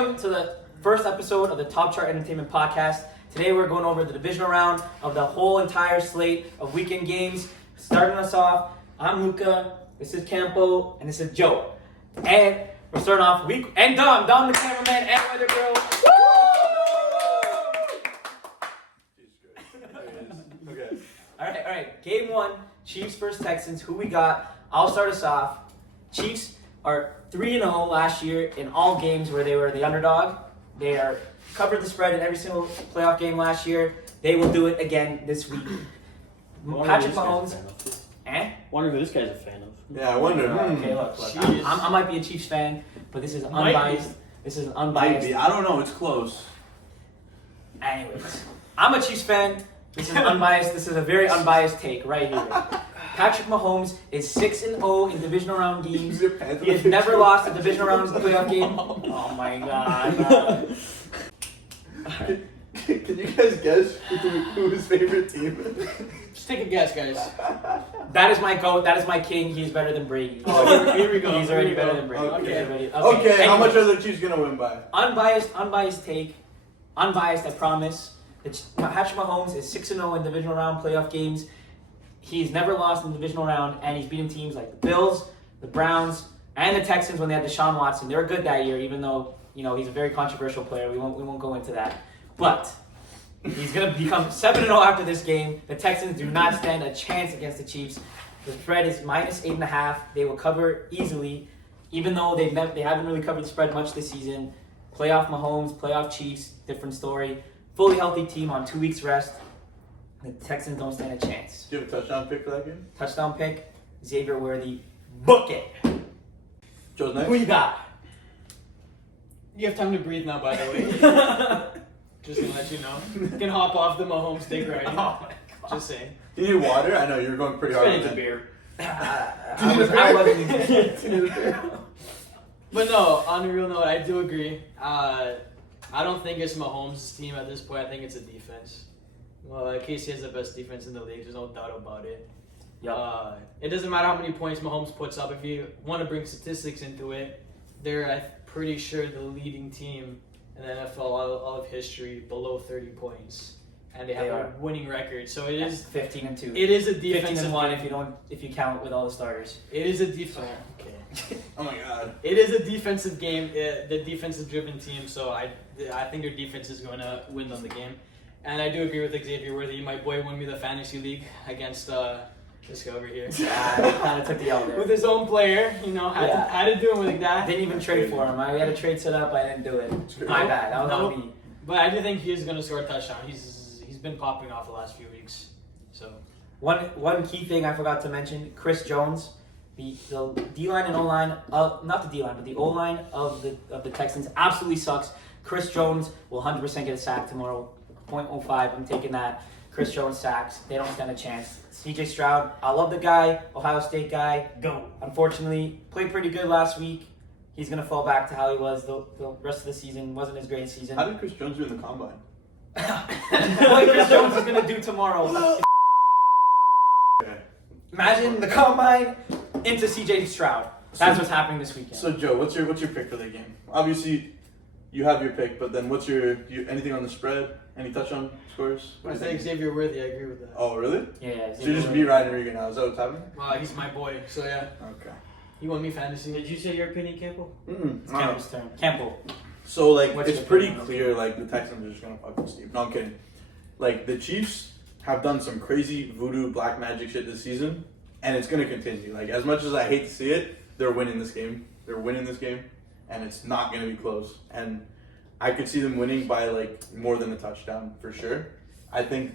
Welcome to the first episode of the Top Chart Entertainment Podcast. Today we're going over the divisional round of the whole entire slate of weekend games. Starting us off, I'm Luca, this is Campo, and this is Joe. And we're starting off and Dom the cameraman, and weather girl. Okay. All right. Game 1, Chiefs versus Texans. Who we got? I'll start us off. Chiefs are 3-0 last year in all games where they were the underdog. They are covered the spread in every single playoff game last year. They will do it again this week. Patrick Mahomes. Wonder who this guy's a fan of. Yeah, I wonder. Okay, look. I might be a Chiefs fan, but this is unbiased. This is unbiased. Maybe. I don't know. It's close. Anyways, I'm a Chiefs fan. This is unbiased. This is a very unbiased take right here. Patrick Mahomes is 6-0 in divisional round games. He has never lost a divisional round playoff game. Oh my god. Can you guys guess who his favorite team is? Just take a guess, guys. That is my GOAT. That is my king. He's better than Brady. Oh, here we go. He's already better than Brady. Okay. Okay. How much are the Chiefs gonna win by? Unbiased take. Unbiased, I promise. Patrick Mahomes is 6-0 in divisional round playoff games. He's never lost in the divisional round, and he's beaten teams like the Bills, the Browns, and the Texans when they had Deshaun Watson. They were good that year, even though he's a very controversial player. We won't go into that. But he's gonna become 7-0 after this game. The Texans do not stand a chance against the Chiefs. The spread is -8.5. They will cover easily, even though they haven't really covered the spread much this season. Playoff Mahomes, playoff Chiefs, different story. Fully healthy team on 2 weeks rest. The Texans don't stand a chance. Do you have a touchdown pick for that game? Touchdown pick, Xavier Worthy. Book it. Joe's next. Who you got? You have time to breathe now, by the way. Just to let you know. You can hop off the Mahomes dick right now. Just saying. Do you need water? I know you were going pretty hard with a that. beer. I wasn't. But no, on a real note, I do agree. I don't think it's Mahomes' team at this point. I think it's a defense. Well, Casey has the best defense in the league. There's no doubt about it. Yep. It doesn't matter how many points Mahomes puts up. If you want to bring statistics into it, they're, I'm pretty sure, the leading team in the NFL all of history below 30 points. And they have a winning record. So it is 15-2. It is a defensive 15-1 if you count with all the starters. It is a defense. Okay. Oh my god. It is a defensive game, the defensive-driven team. So I think their defense is going to win them the game. And I do agree with Xavier Worthy. My boy won me the fantasy league against this guy over here. Yeah, kind of took the L there. With his own player, had to do him like that. Didn't even trade for him. We had a trade set up. I didn't do it. My bad. That was on me. But I do think he's going to score a touchdown. He's been popping off the last few weeks. So one key thing I forgot to mention: Chris Jones, the D-line and O-line, not the D-line, but the O-line of the Texans absolutely sucks. Chris Jones will 100% get a sack tomorrow. 0.05. I'm taking that. Chris Jones sacks. They don't stand a chance. CJ Stroud, I love the guy. Ohio State guy. Go. Unfortunately, played pretty good last week. He's going to fall back to how he was the rest of the season. Wasn't his great season. How did Chris Jones do in the combine? What Chris Jones is going to do tomorrow. Okay. Imagine the combine into CJ Stroud. That's what's happening this weekend. So Joe, what's your pick for the game? Obviously, you have your pick, but then what's your anything on the spread? Any touchdown scores? I think Xavier Worthy. I agree with that. Oh really? Yeah. So you're just me riding Regan now. Is that what's happening? He's my boy. So yeah. Okay. He won me fantasy. Did you say your opinion, Campbell? It's Campbell's turn. Campbell. So like What's it's your pretty opinion? clear like the Texans are just gonna fucking Steve. No, I'm kidding. Like the Chiefs have done some crazy voodoo black magic shit this season, and it's gonna continue. Like as much as I hate to see it, they're winning this game. And it's not gonna be close. And I could see them winning by like more than a touchdown for sure. I think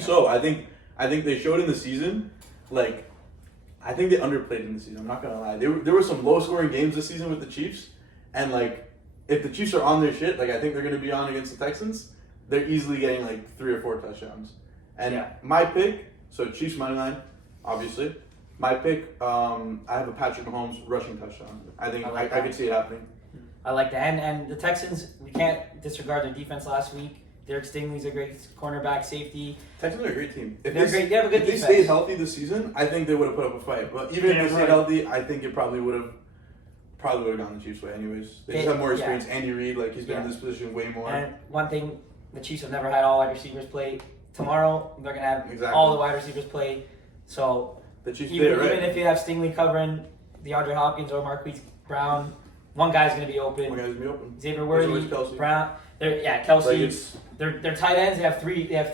so. I think they showed in the season, like I think they underplayed in the season. I'm not gonna lie. There were some low scoring games this season with the Chiefs, and like if the Chiefs are on their shit, like I think they're gonna be on against the Texans, they're easily getting like 3 or 4 touchdowns. And my pick, so Chiefs money line, obviously. My pick, I have a Patrick Mahomes rushing touchdown. I think I could see it happening. I like that. And the Texans, we can't disregard their defense last week. Derek Stingley's a great cornerback, safety. Texans are a great team. If They're great. They have a good defense. If they stayed healthy this season, I think they would have put up a fight. But even if they stayed healthy, I think it probably would have probably would have gone the Chiefs' way anyways. They just Yeah, have more yeah. experience. Andy Reid, like he's been in Yeah. this position way more. And one thing, the Chiefs have never had all wide receivers play. Tomorrow, they're going to have Exactly. all the wide receivers play. So The Chiefs even, did it right. even if you have Stingley covering DeAndre Hopkins or Marquise Brown, one guy's going to be open. One guy's gonna be open. Xavier There's Worthy, always Kelsey. Brown. Kelsey. Like it's They're tight ends. They have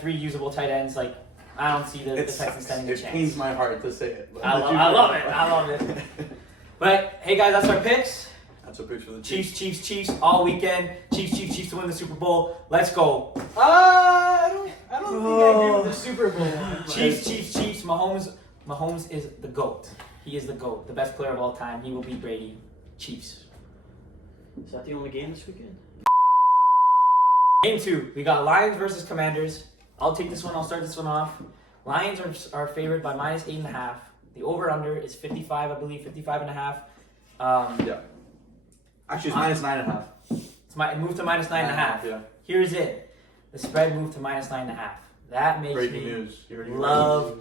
three usable tight ends. Like I don't see the Texans standing a it chance. pains my heart to say it. But I love it. I love it. But hey guys, that's our picks. That's a pitch for the Chiefs. Chiefs all weekend. Chiefs to win the Super Bowl. Let's go. I don't think I agree with the Super Bowl one. but- Chiefs. Mahomes is the GOAT. He is the GOAT, the best player of all time. He will beat Brady. Chiefs. Is that the only game this weekend? Game 2. We got Lions versus Commanders. I'll take this one. I'll start this one off. Lions are favored by -8.5. The over/under is 55, I believe, 55.5. Yeah. Actually, it's -9.5. It moved to -9.5. Yeah. Here's it. The spread moved to -9.5. That makes Breaking me news. You already love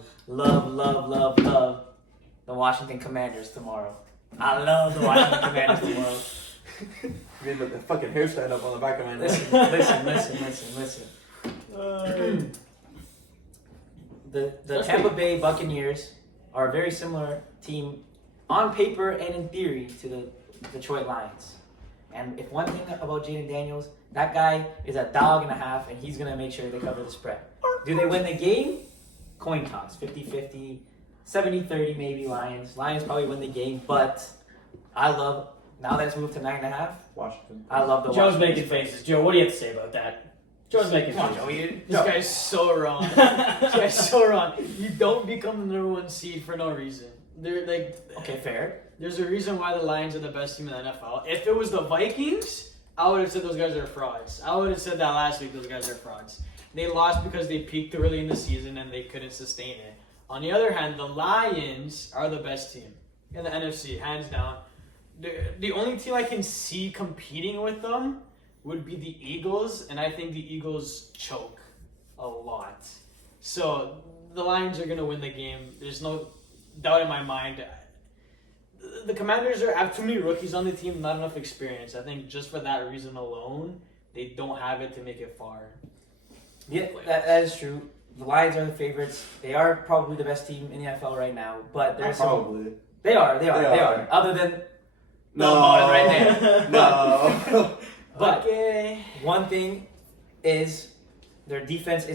the Washington Commanders tomorrow. I love the Washington Commanders tomorrow. I mean, the fucking hair stand up on the back of my neck. Listen. The Tampa Bay Buccaneers are a very similar team on paper and in theory to the Detroit Lions. And if one thing about Jaden Daniels, that guy is a dog and a half, and he's going to make sure they cover the spread. Do they win the game? Coin toss, 50-50, 70-30 maybe Lions. Lions probably win the game, but now that it's moved to 9.5, Washington. I love the Joe's Washington making spread. faces. Joe, what do you have to say about that? Joe's making Come on, faces. Joe. This guy's so wrong. This guy's so wrong. You don't become the #1 seed for no reason. Okay, fair. There's a reason why the Lions are the best team in the NFL. If it was the Vikings, I would have said those guys are frauds. I would have said that last week. Those guys are frauds. They lost because they peaked early in the season and they couldn't sustain it. On the other hand, the Lions are the best team in the NFC, hands down. The only team I can see competing with them would be the Eagles, and I think the Eagles choke a lot. So the Lions are going to win the game. There's no doubt in my mind. The Commanders have too many rookies on the team, not enough experience. I think just for that reason alone, they don't have it to make it far. Yeah, that is true. The Lions are the favorites. They are probably the best team in the NFL right now, but there's Probably. They are. Other than right there. No. But Okay. one thing is their defense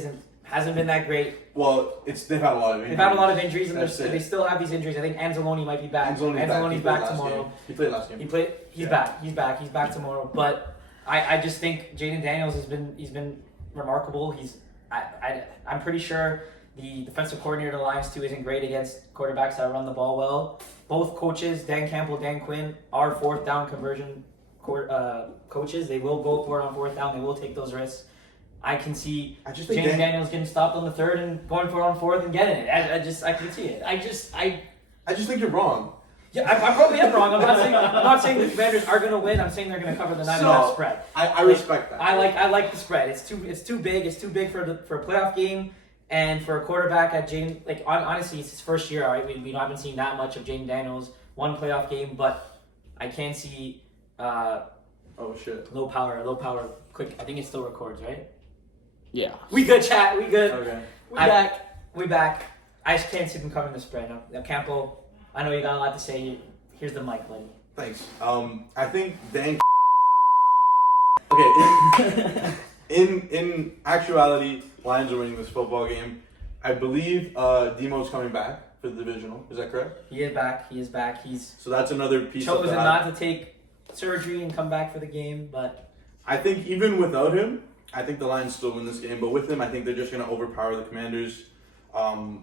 hasn't been that great. Well, they've had a lot of injuries. They've had a lot of injuries, and That's they it. still have these injuries. I think Anzalone might be back. Anzalone's back tomorrow. He played last game. He's back. He's back tomorrow. But I just think Jaden Daniels he's been remarkable. I'm pretty sure the defensive coordinator of the Lions too isn't great against quarterbacks that run the ball well. Both coaches, Dan Campbell, Dan Quinn, are fourth down conversion coaches. They will go for it on fourth down. They will take those risks. I can see Jaden Daniels getting stopped on the third and going for it on fourth and getting it. I can see it. I just think you're wrong. Yeah, I probably am wrong. I'm not saying the Commanders are going to win. I'm saying they're going to cover the 9.5 spread. I respect that. I like the spread. It's too big. It's too big for a playoff game and for a quarterback at Jaden. Honestly, it's his first year. All right, we haven't seen that much of Jaden Daniels. One playoff game, but I can see. Oh shit. Low power. Quick. I think it still records, right? Yeah. We good, chat. We good. Okay. We back. I just can't see them covering the spread. Now, Campo, I know you got a lot to say. Here's the mic, buddy. Thanks. I think Dan. Okay. In actuality, Lions are winning this football game. I believe Demo's coming back for the divisional. Is that correct? He is back. He's So that's another piece. chosen not to take surgery and come back for the game, but I think even without him, I think the Lions still win this game. But with him, I think they're just going to overpower the Commanders. I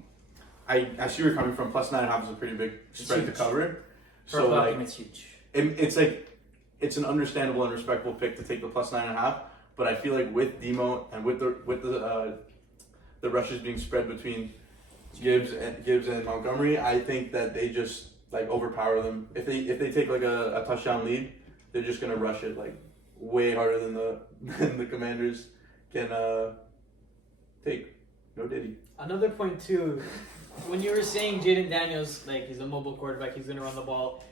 see where you're coming from. Plus 9.5 is a pretty big spread to cover. for a playoff game, it's huge. It's an understandable and respectable pick to take the plus 9.5. But I feel like with Demo and with the rushes being spread between Gibbs and Montgomery, I think that they just overpower them. If they take a touchdown lead, they're just gonna rush it way harder than the Commanders can take. No Diddy. Another point too, when you were saying Jaden Daniels, he's a mobile quarterback, he's gonna run the ball.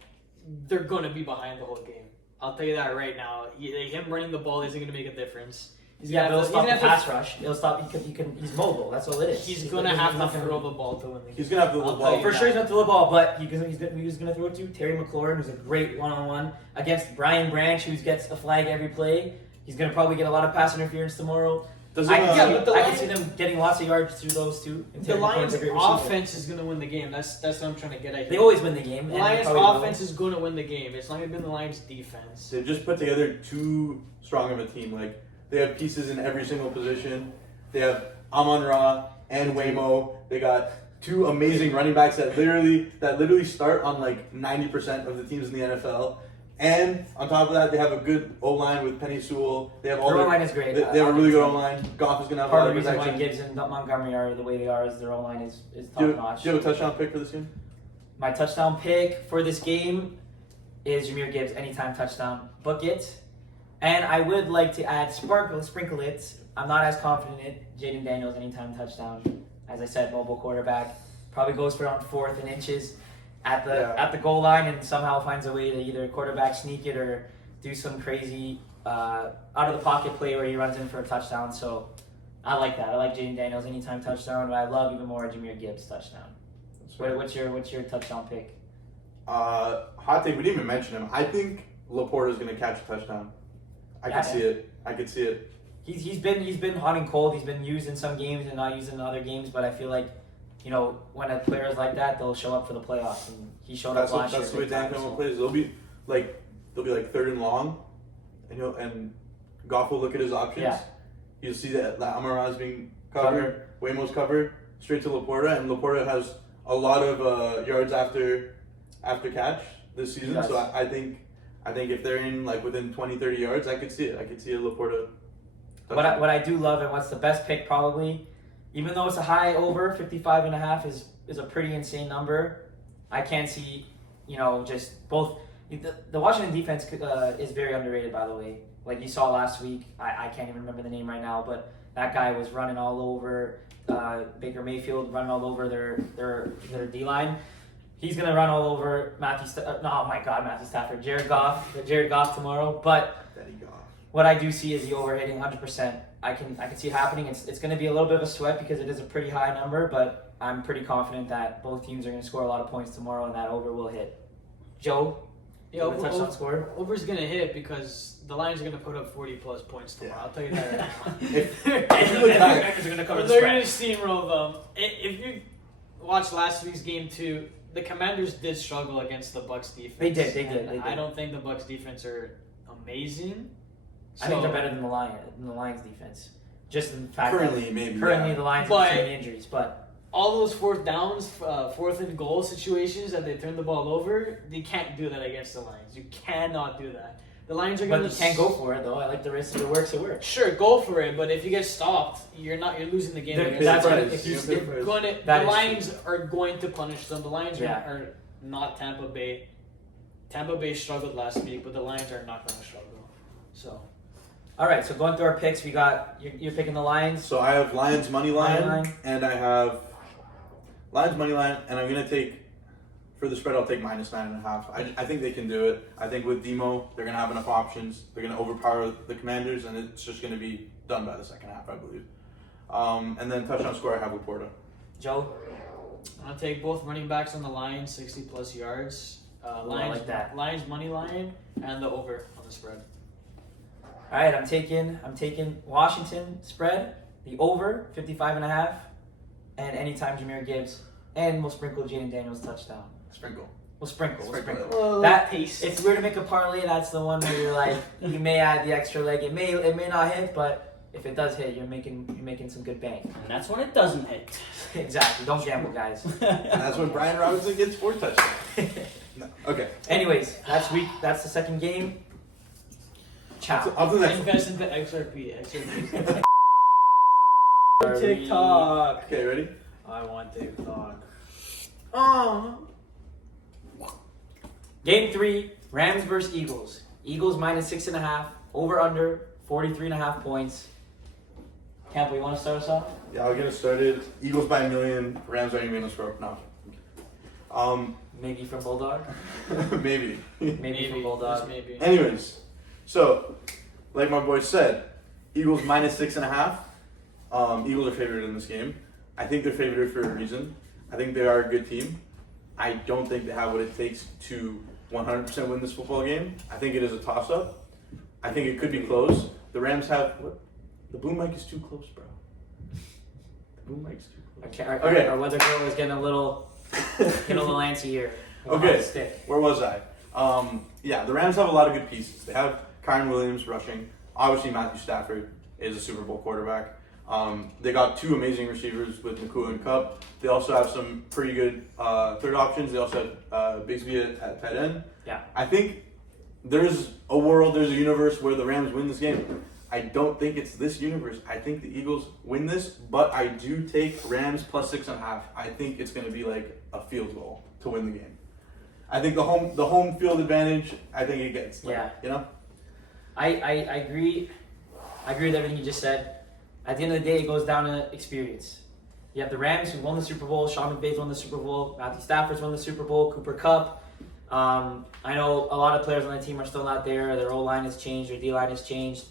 they're going to be behind the whole game. I'll tell you that right now. Him running the ball isn't going to make a difference. He's Yeah, gonna but have it'll to- stop the he's gonna pass rush. It'll stop. He's mobile. That's all it is. He's going to have to throw the ball to win the game. He's gonna have to I'll the tell ball. you For that. sure, he's going to throw the ball, but he's going to throw it to Terry McLaurin, who's a great one-on-one against Brian Branch, who gets a flag every play. He's going to probably get a lot of pass interference tomorrow. Doesn't, I can, but the I can Lions- see them getting lots of yards through those two. And The Terry Lions' McLaurin's a great receiver. offense is going to win the game. That's what I'm trying to get at here. They always win the game. The and they Lions' probably will. offense is going to win the game. It's not going to be the Lions' defense. They've just put together too strong of a team. Like they have pieces in every single position. They have Amon-Ra and Waymo. They got two amazing running backs that literally start on like 90% of the teams in the NFL. And on top of that, they have a good O-line with Penny Sewell. They have all Their their, O-line is great. They have a really good O-line. Goff is gonna have a Part lot of of the reason why protection. Gibbs and Montgomery are the way they are is their O-line is Do you top-notch. have a touchdown pick for this game? My touchdown pick for this game is Jahmyr Gibbs, anytime touchdown. Book it. And I would like to add sprinkle it. I'm not as confident in Jaden Daniels, anytime touchdown. As I said, mobile quarterback. Probably goes for around 4th and inches at the goal line and somehow finds a way to either quarterback sneak it or do some crazy out of the pocket play where he runs in for a touchdown. So I like that. I like Jaden Daniels, anytime touchdown. But I love even more Jahmyr Gibbs touchdown. What's your touchdown pick? Hot take. We didn't even mention him. I think Laporta is going to catch a touchdown. I can see it. I can see it. He's been hot and cold. He's been used in some games and not used in other games. But I feel like, when a player is like that, they'll show up for the playoffs. And he showed up last year. That's the way Dan Campbell plays. They'll be like 3rd and long, and Goff will look at his options. Yeah. You'll see that Amon-Ra is being covered. Waymo's covered. Straight to Laporta, and Laporta has a lot of yards after catch this season. Yes. So I think if they're in within 20, 30 yards, I could see it. I could see a Laporta. What I do love and what's the best pick probably, even though it's a high over 55.5 is a pretty insane number. I can't see, just both. The Washington defense is very underrated, by the way. Like you saw last week, I can't even remember the name right now, but that guy was running all over Baker Mayfield, running all over their D-line. He's going to run all over Matthew Stafford, Jared Goff tomorrow. But Daddy Goff. what I do see is the over hitting 100%. I can see it happening. It's going to be a little bit of a sweat because it is a pretty high number, but I'm pretty confident that both teams are going to score a lot of points tomorrow and that over will hit. Joe? Yeah, you have a touchdown score? Over's going to hit because the Lions are going to put up 40-plus points tomorrow. Yeah. I'll tell you that right now. And the Commanders are going to cover the They're spread. going to steamroll them. If you watched last week's game too, the Commanders did struggle against the Bucs defense. They did. And I don't think the Bucs defense are amazing. I think they're better than the Lions defense. Just in fact Currently, that maybe. currently yeah. the Lions But- have too many injuries, but All those 4th downs, 4th and goal situations that they turn the ball over, they can't do that against the Lions. You cannot do that. The Lions are going you can't go for it though. I like the risk. If it works, it works. Sure, go for it, but if you get stopped, you're losing the game. They're- against that's the what Lions. if you You're gonna pay for it. That The is Lions are going to punish them. The Lions Yeah. are not Tampa Bay. Tampa Bay struggled last week, but the Lions are not going to struggle. So All right, so going through our picks, we got you're picking the Lions. So I have Lions money line, Money line. and I have Lions money line, and I'm gonna take for the spread. I'll take -9.5. I think they can do it. I think with Demo, they're gonna have enough options. They're gonna overpower the Commanders, and it's just gonna be done by the second half, I believe. And then touchdown score, I have Laporta. Joe, I'll take both running backs on the Lions, 60-plus yards. I Lions, like that. Lions money line and the over on the spread. all right, I'm taking Washington spread, the over 55.5, and anytime Jahmyr Gibbs, and we'll sprinkle Jaden Daniels touchdown. Sprinkle. We'll sprinkle. Oh, That pace. if we're to make a parlay, that's the one where you're like, you may add the extra leg. It may not hit, but if it does hit, you're making some good bank. And that's when it doesn't hit. Exactly. Don't gamble, guys. And that's when Brian Robinson gets 4 touchdowns. No. Okay. Anyways, that's the second game. Ciao. On to the next one. Invest into XRP. TikTok. Okay, ready? I want TikTok. Game 3, Rams versus Eagles. Eagles -6.5, over under 43.5 points. Campbell, you want to start us off? Yeah, I'll get us started. Eagles by 1 million. Rams aren't even gonna score. No. Maybe from Bulldog. Maybe. Maybe from Bulldog. Just maybe. Anyways, so like my boy said, Eagles -6.5. Eagles are favored in this game. I think they're favored for a reason. I think they are a good team. I don't think they have what it takes to 100% win this football game. I think it is a toss-up. I think it could be close. The Rams have what? The boom mic is too close, bro. The boom mic's too close. Okay. Our weather girl is getting a little antsy here. Okay. Stick. Where was I? Yeah, the Rams have a lot of good pieces. They have Kyron Williams rushing. Obviously, Matthew Stafford is a Super Bowl quarterback. They got two amazing receivers with Nakua and Cup. They also have some pretty good third options. They also have Bigsby at tight end. Yeah. I think there's a universe where the Rams win this game. I don't think it's this universe. I think the Eagles win this, but I do take Rams +6.5. I think it's going to be like a field goal to win the game. I think the home field advantage. I think it gets. Yeah. You know. I agree. I agree with everything you just said. At the end of the day, it goes down to experience. You have the Rams who won the Super Bowl. Sean McVay's won the Super Bowl. Matthew Stafford's won the Super Bowl. Cooper Kupp. I know a lot of players on the team are still not there. Their O-line has changed. Their D-line has changed.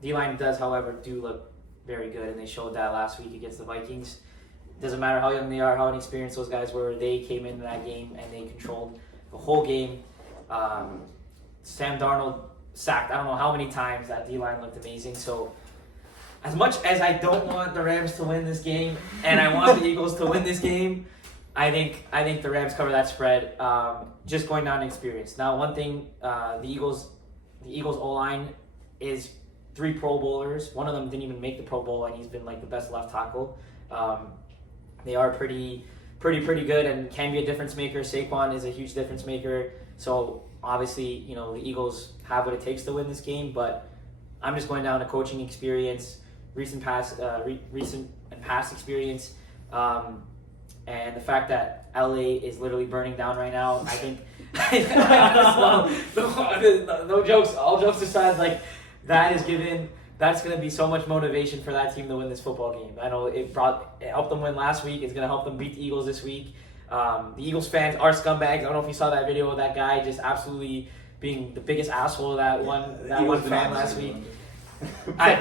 D-line does, however, do look very good, and they showed that last week against the Vikings. Doesn't matter how young they are, how inexperienced those guys were. They came into that game and they controlled the whole game. Sam Darnold sacked I don't know how many times. That D-line looked amazing. So as much as I don't want the Rams to win this game and I want the Eagles to win this game, I think the Rams cover that spread. Just going down to experience. Now, one thing, the Eagles O-line is 3 Pro Bowlers. One of them didn't even make the Pro Bowl, and he's been like the best left tackle. They are pretty good and can be a difference maker. Saquon is a huge difference maker. So obviously, the Eagles have what it takes to win this game. But I'm just going down to coaching experience, recent and past experience, and the fact that LA is literally burning down right now. I think no jokes. All jokes aside, that's going to be so much motivation for that team to win this football game. I know it helped them win last week. It's going to help them beat the Eagles this week. The Eagles fans are scumbags. I don't know if you saw that video of that guy just absolutely being the biggest asshole to that one fan last week. I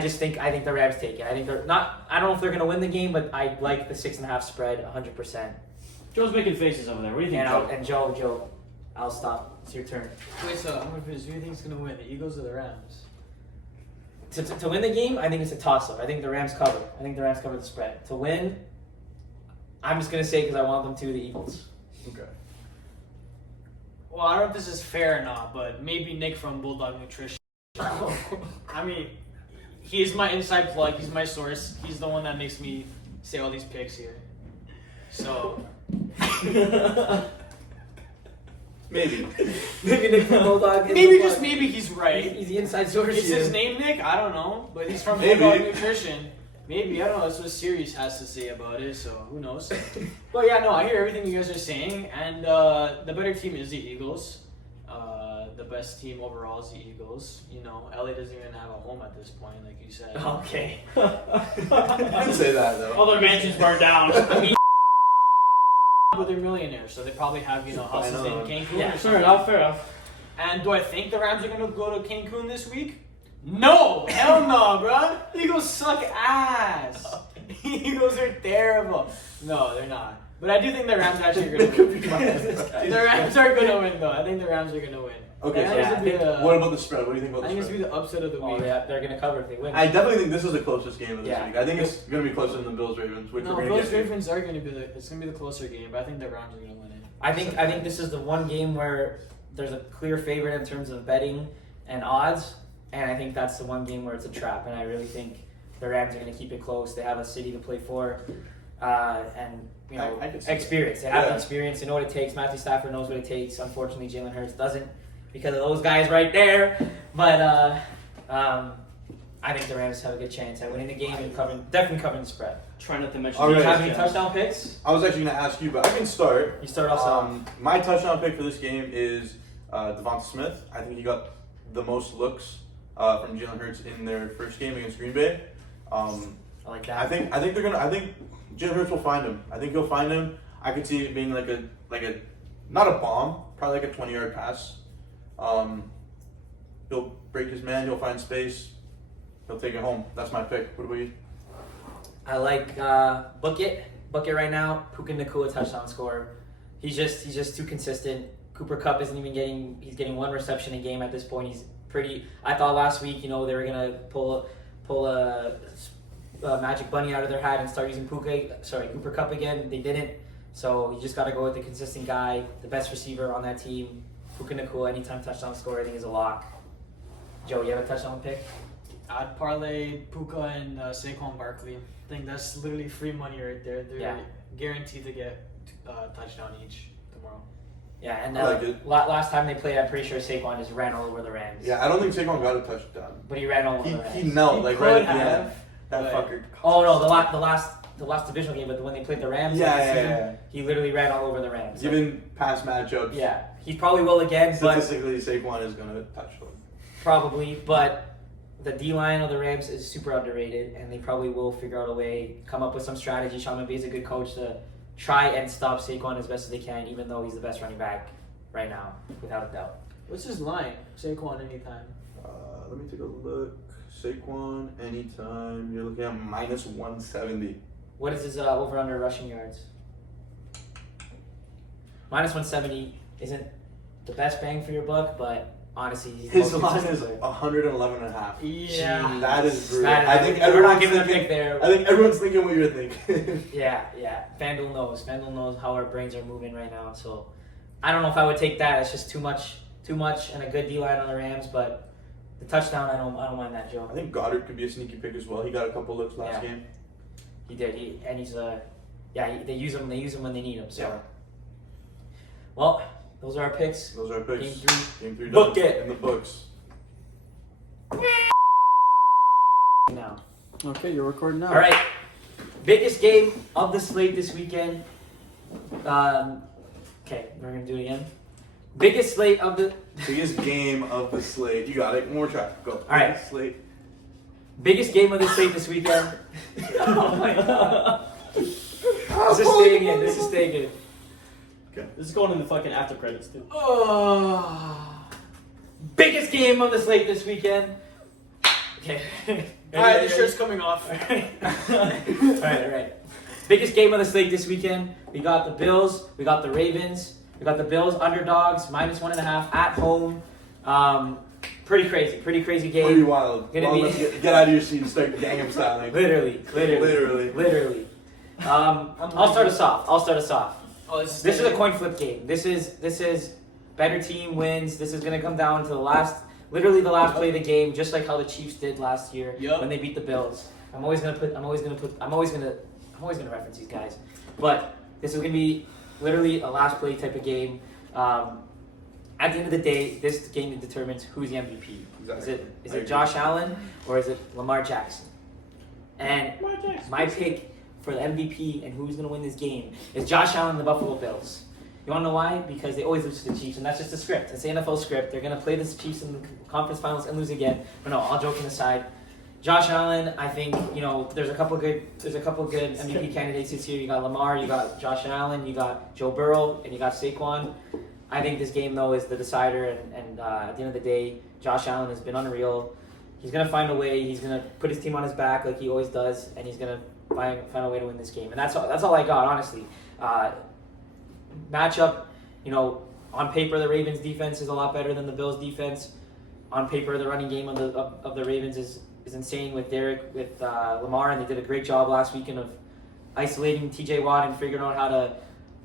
think the Rams take it. I think they're not. I don't know if they're going to win the game, but I like the 6.5 spread 100%. Joe's making faces over there. What do you think, Joe? Joe, I'll stop. It's your turn. Wait, so I'm confused. Who do you think is going to win, the Eagles or the Rams? To win the game, I think it's a toss-up. I think the Rams cover. I think the Rams cover the spread. To win, I'm just going to say because I want them to, the Eagles. Okay. Well, I don't know if this is fair or not, but maybe Nick from Bulldog Nutrition. I mean, he's my inside plug. He's my source. He's the one that makes me say all these picks here. So... Maybe Nick from Bulldog. Maybe he's right. He's the inside source. Is his name Nick? I don't know, but he's from Bulldog Nutrition. Maybe, I don't know. That's what Sirius has to say about it, so who knows. But yeah, no, I hear everything you guys are saying, and the better team is the Eagles. The best team overall is the Eagles. LA doesn't even have a home at this point, like you said. Okay. I didn't say that though. All their mansions burned down. I mean, but they're millionaires, so they probably have houses in Cancun. Yeah, fair enough. And do I think the Rams are going to go to Cancun this week? No, hell no, bro. Eagles suck ass. Eagles are terrible. No, they're not. But I do think the Rams actually are going to win. The Rams are going to win, though. I think the Rams are going to win. Okay, what about the spread? What do you think about the spread? I think it's going to be the upset of the week. Yeah, they're going to cover if they win. I definitely think this is the closest game of this Yeah. week. I think it's going to be closer than the Bills-Ravens, which we're going to get to. Bills-Ravens are going to be it's going to be the closer game, but I think the Rams are going to win it. I think this is the one game where there's a clear favorite in terms of betting and odds, and I think that's the one game where it's a trap. And I really think the Rams are going to keep it close. They have a city to play for, and I could see experience. They have the experience. They know what it takes. Matthew Stafford knows what it takes. Unfortunately, Jalen Hurts doesn't because of those guys right there. But I think the Rams have a good chance at winning the game and definitely covering the spread. Try not to mention. Do you have any touchdown picks? I was actually going to ask you, but I can start. You start off. My touchdown pick for this game is Devonta Smith. I think he got the most looks from Jalen Hurts in their first game against Green Bay. I like that. I think they're gonna. I think Jalen Hurts will find him. I think he'll find him. I could see it being like a not a bomb, probably like a 20-yard pass. He'll break his man. He'll find space. He'll take it home. That's my pick. What about you? I like book it right now. Puka Nacua touchdown scorer. He's just too consistent. Cooper Kupp isn't even getting. He's getting one reception a game at this point. He's pretty. I thought last week, they were gonna pull a magic bunny out of their hat and start using Cooper Kupp again. They didn't. So you just got to go with the consistent guy, the best receiver on that team. Puka Nacua, anytime touchdown scorer, I think is a lock. Joe, you have a touchdown pick? I'd parlay Puka and Saquon Barkley. I think that's literally free money right there. They're guaranteed to get touchdown each tomorrow. Yeah, and I like it. Last time they played, I'm pretty sure Saquon just ran all over the Rams. Yeah, I don't think Saquon got a touchdown. But he ran all over the Rams. He knelt He like could right at the have, end. That fucker. Oh no, the last divisional game, but when they played the Rams, Yeah. he literally ran all over the Rams. Given past matchups, Yeah, he probably will again, but statistically, Saquon is gonna touch them. probably. But the D line of the Rams is super underrated, and they probably will figure out a way, come up with some strategy. Sean McVay is a good coach to try and stop Saquon as best as they can, even though he's the best running back right now, without a doubt. What's his line? Saquon anytime. Let me take a look. Saquon anytime. You're looking at minus 170. What is his over under rushing yards? Minus 170 isn't the best bang for your buck, but honestly, he's His the most line is consistent player. 111 and a half. Yeah. That is brutal. That- I think we're not everyone's giving a thinking. pick there. I think everyone's thinking what you're thinking. Yeah. FanDuel knows. FanDuel knows how our brains are moving right now. So I don't know if I would take that. It's just too much, and a good D line on the Rams. But the touchdown, I don't mind that, Joe. I think Goddard could be a sneaky pick as well. He got a couple looks last game. He did. They use him. They use him when they need him. So. Yeah. Well, those are our picks. Those are our picks. Game 3. Game 3 Book done. it. In the books. Now. Okay, you're recording now. All right. Biggest game of the slate this weekend. Okay, we're gonna do it again. Biggest slate of the. Biggest game of the slate. You got it. One more try. Go. All right. Biggest slate. Biggest game of the slate this weekend. Oh my god. This is staying in. This is staying in. This is going in the fucking after credits too. Oh. Biggest game of the slate this weekend. Okay. Alright, the shirt's coming off. Alright. Biggest game of the slate this weekend. We got the Bills. We got the Ravens. We got the Bills underdogs, -1.5 at home. Pretty crazy game. Pretty wild. Gonna Well, be- let's get out of your seat and start Gangnam styling. Literally. I'll start us off. Oh, This is a coin flip game. This is better team wins. This is gonna come down to the last play of the game, just like how the Chiefs did last year when they beat the Bills. I'm always gonna reference these guys, but this is gonna be literally a last play type of game. At the end of the day, this game determines who's the MVP. Exactly. Is it Josh Allen or is it Lamar Jackson? And my pick for the MVP and who's going to win this game is Josh Allen and the Buffalo Bills. You want to know why? Because they always lose to the Chiefs, and that's just the script. It's the NFL script. They're going to play the Chiefs in the conference finals and lose again. But no, all joking aside, Josh Allen, I think, there's a couple good MVP candidates this year. You got Lamar, you got Josh Allen, you got Joe Burrow, and you got Saquon. I think this game, though, is the decider, and at the end of the day, Josh Allen has been unreal. He's going to find a way. He's going to put his team on his back like he always does, and he's going to find a way to win this game. And that's all I got, honestly. Matchup, on paper, the Ravens' defense is a lot better than the Bills' defense. On paper, the running game of the Ravens is insane with Lamar, and they did a great job last weekend of isolating T.J. Watt and figuring out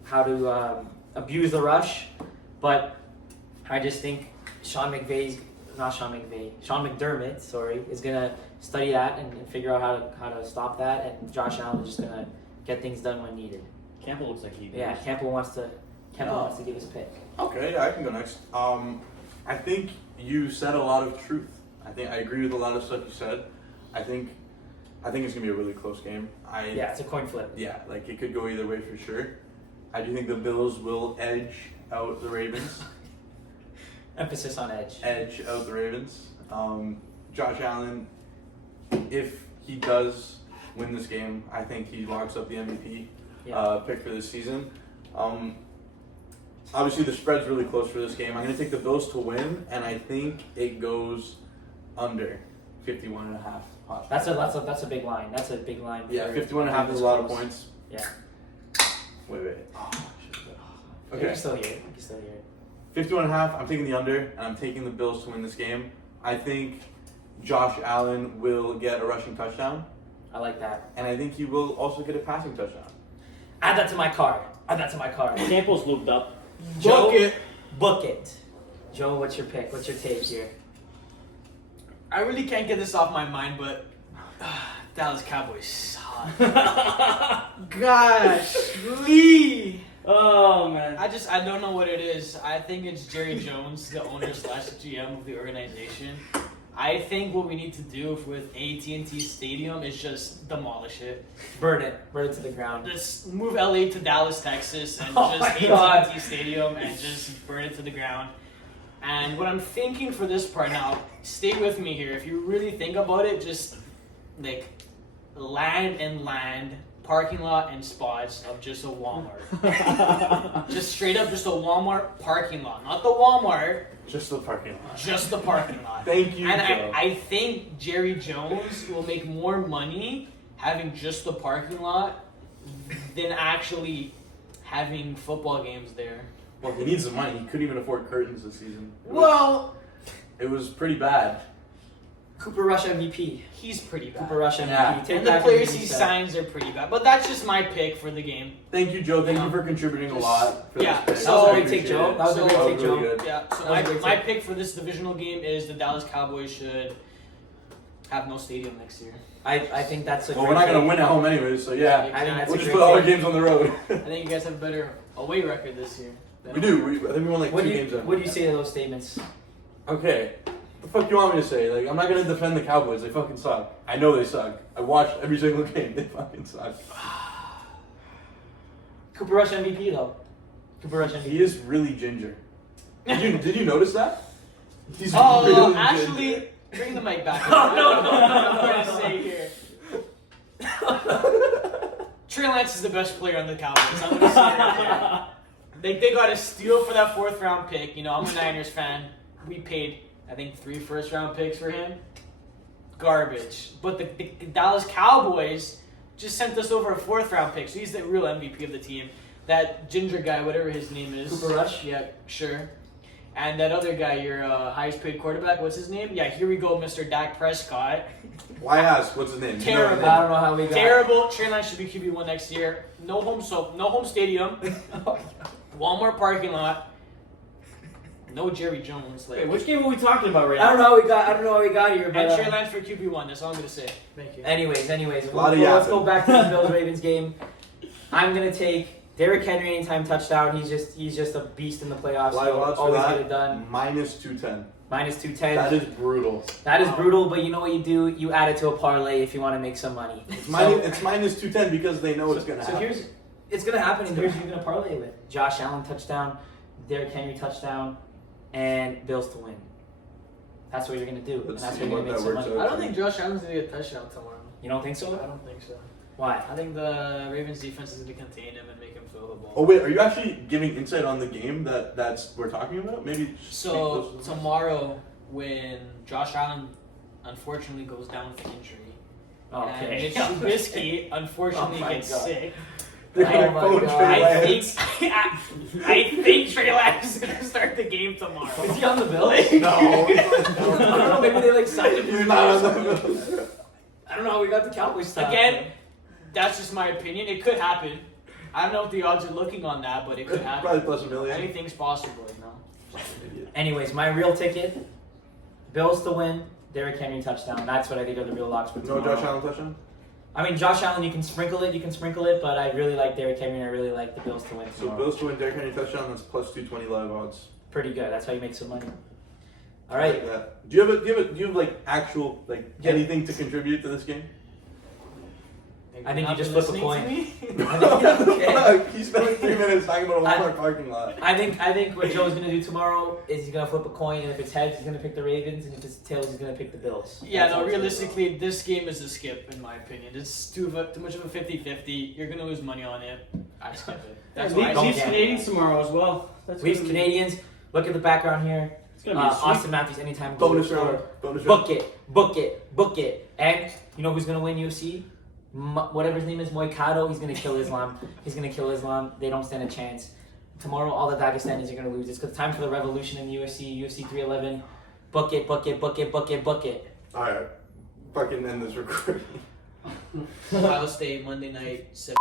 how to abuse the rush. But I just think Sean McDermott, is gonna study that and figure out how to stop that, and Josh Allen is just gonna get things done when needed. Campbell looks like he does. Yeah, Campbell wants to give his pick. Okay, yeah, I can go next. I think you said a lot of truth. I agree with a lot of stuff you said. I think it's gonna be a really close game. Yeah, it's a coin flip. Yeah, like it could go either way for sure. I do think the Bills will edge out the Ravens. Emphasis on edge. Edge out the Ravens. Josh Allen, if he does win this game. I think he locks up the MVP pick for this season. Obviously, the spread's really close for this game. I'm going to take the Bills to win, and I think it goes under 51.5. That's a big line. That's a big line. Yeah, 51.5 is a lot of points. Yeah. Wait. Oh, You okay. can still hear it. 51.5. I'm taking the under, and I'm taking the Bills to win this game. I think Josh Allen will get a rushing touchdown, I like that. and I think he will also get a passing touchdown. Add that to my card. Campbell's looped up. Joe, Book it. Book it. Joe, what's your pick? What's your take here? I really can't get this off my mind, but Dallas Cowboys suck. Gosh, Lee. Oh man. I don't know what it is. I think it's Jerry Jones, the owner / GM of the organization. I think what we need to do with AT&T Stadium is just demolish it. Burn it to the ground. Just move LA to Dallas, Texas, and Oh just my God. AT&T Stadium and just burn it to the ground. And what I'm thinking for this part now, stay with me here. If you really think about it, just like land, parking lot and spots of just a Walmart. Just straight up just a Walmart parking lot. Not the Walmart, Just the parking lot. just the parking lot. Thank you, And Joe. I think Jerry Jones will make more money having just the parking lot than actually having football games there. Well, he needs the money. He couldn't even afford curtains this season. Well, It was pretty bad. Cooper Rush MVP. he's pretty bad. Cooper Rush MVP. Yeah. Take And the back players everything he you said. signs are pretty bad. But that's just my pick for the game. Thank you, Joe. Thank you for contributing a lot. For Yeah, this pick. that was a I great appreciate take, Joe. it. That was a So- great That take, was Joe. really good. Yeah, so That was a great my take. pick for this divisional game is the Dallas Cowboys should have no stadium next year. I think that's a Well, great we're not going to take. win at home anyways, so yeah. I think that's We'll a just great put all our take. games on the road. I think you guys have a better away record this year. We do. I think we won like What 2 do games you in. What do you say to those statements? Okay. The fuck you want me to say? Like, I'm not going to defend the Cowboys. They fucking suck. I know they suck. I watched every single game. They fucking suck. Cooper Rush MVP though. Cooper Rush MVP. He is really ginger. Did you notice that? He's Oh, really actually, ginger. bring the mic back. No, no, I'm going to say here. Trey Lance is the best player on the Cowboys. I'm going to say it right there. They got a steal for that 4th round pick. You know, I'm a Niners fan. We paid, I think, 3 first-round picks for him. Garbage. But the Dallas Cowboys just sent us over a 4th round pick, so he's the real MVP of the team. That ginger guy, whatever his name is. Cooper Rush? Yeah, sure. And that other guy, your highest paid quarterback, what's his name? Yeah, here we go, Mr. Dak Prescott. Why ask? What's his name? You know Terrible. his name? I don't know how we got. Terrible. Trey Lance should be QB1 next year. No home stadium. Walmart parking lot. No Jerry Jones. Wait, which game are we talking about right I don't now? know how we got here, but And Trey Lance for QB1. That's all I'm gonna say. Thank you. anyways, lot of let's go yapping. back to the Bills Ravens game. I'm gonna take Derrick Henry anytime touchdown. He's just a beast in the playoffs. Live He'll odds for always that, get it done. minus 210. Minus 210. That is brutal. That is brutal, but you know what you do? You add it to a parlay if you want to make some money. It's minus 210 because they know it's going to So happen. it's gonna happen, and here's who you're gonna parlay with: Josh Allen touchdown, Derrick Henry touchdown, and Bills to win. That's what you're gonna do, and Let's that's see what you're what gonna make that some works money. out. I don't think Josh Allen's gonna get a touchdown tomorrow. You don't think so? I don't think so. Why? I think the Ravens defense is gonna contain him and make him throw the ball. Oh wait, are you actually giving insight on the game that's we're talking about? Maybe. So tomorrow, when Josh Allen unfortunately goes down with an injury, and Mitch Trubisky unfortunately Oh my gets God. sick, They're Oh gonna my phone God. Trey I Lance. think I think Trey Lance is gonna start the game tomorrow. Is he on the Bills? No. I don't know. Maybe they like signed him. He's not on the. I don't know how we got the Cowboys stuff. Again, that's just my opinion. It could happen. I don't know if the odds are looking on that, but it could happen. Probably plus a million. Anything's possible, you know. Anyways, my real ticket: Bills to win, Derrick Henry touchdown. That's what I think are the real locks for No tomorrow. Josh Allen touchdown. I mean, Josh Allen, you can sprinkle it, but I really like Derrick Henry, and I really like the Bills to win So tomorrow. Bills to win, Derrick Henry touchdown. That's plus 220 live odds. Pretty good. That's how you make some money. All I right. like that. Do you have like actual like Yeah. anything to contribute to this game? I think you Not just been flip a listening to coin. me? Fuck, he spent 3 minutes talking about a Walmart parking lot. I think what Joe's gonna do tomorrow is he's gonna flip a coin, and if it's heads, he's gonna pick the Ravens, and if it's tails, he's gonna pick the Bills. Yeah, That's no, how it's gonna realistically, this game is a skip, in my opinion. It's too much of a 50-50. You're going to lose money on it. I skip it. That's why I don't Chiefs gamble. Canadians tomorrow as well. go. That's Leafs gonna be- Canadians. Look at the background here. It's gonna be a sweep. Austin Matthews anytime. Bonus goal round. scorer. Bonus round. Book it. And you know who's gonna win UFC? Whatever his name is, Moicado. He's gonna kill Islam. They don't stand a chance. Tomorrow, all the Dagestanis are gonna lose. It's time for the revolution in the UFC 311. Book it. Alright. Fucking end this recording. Ohio State, Monday night, 7.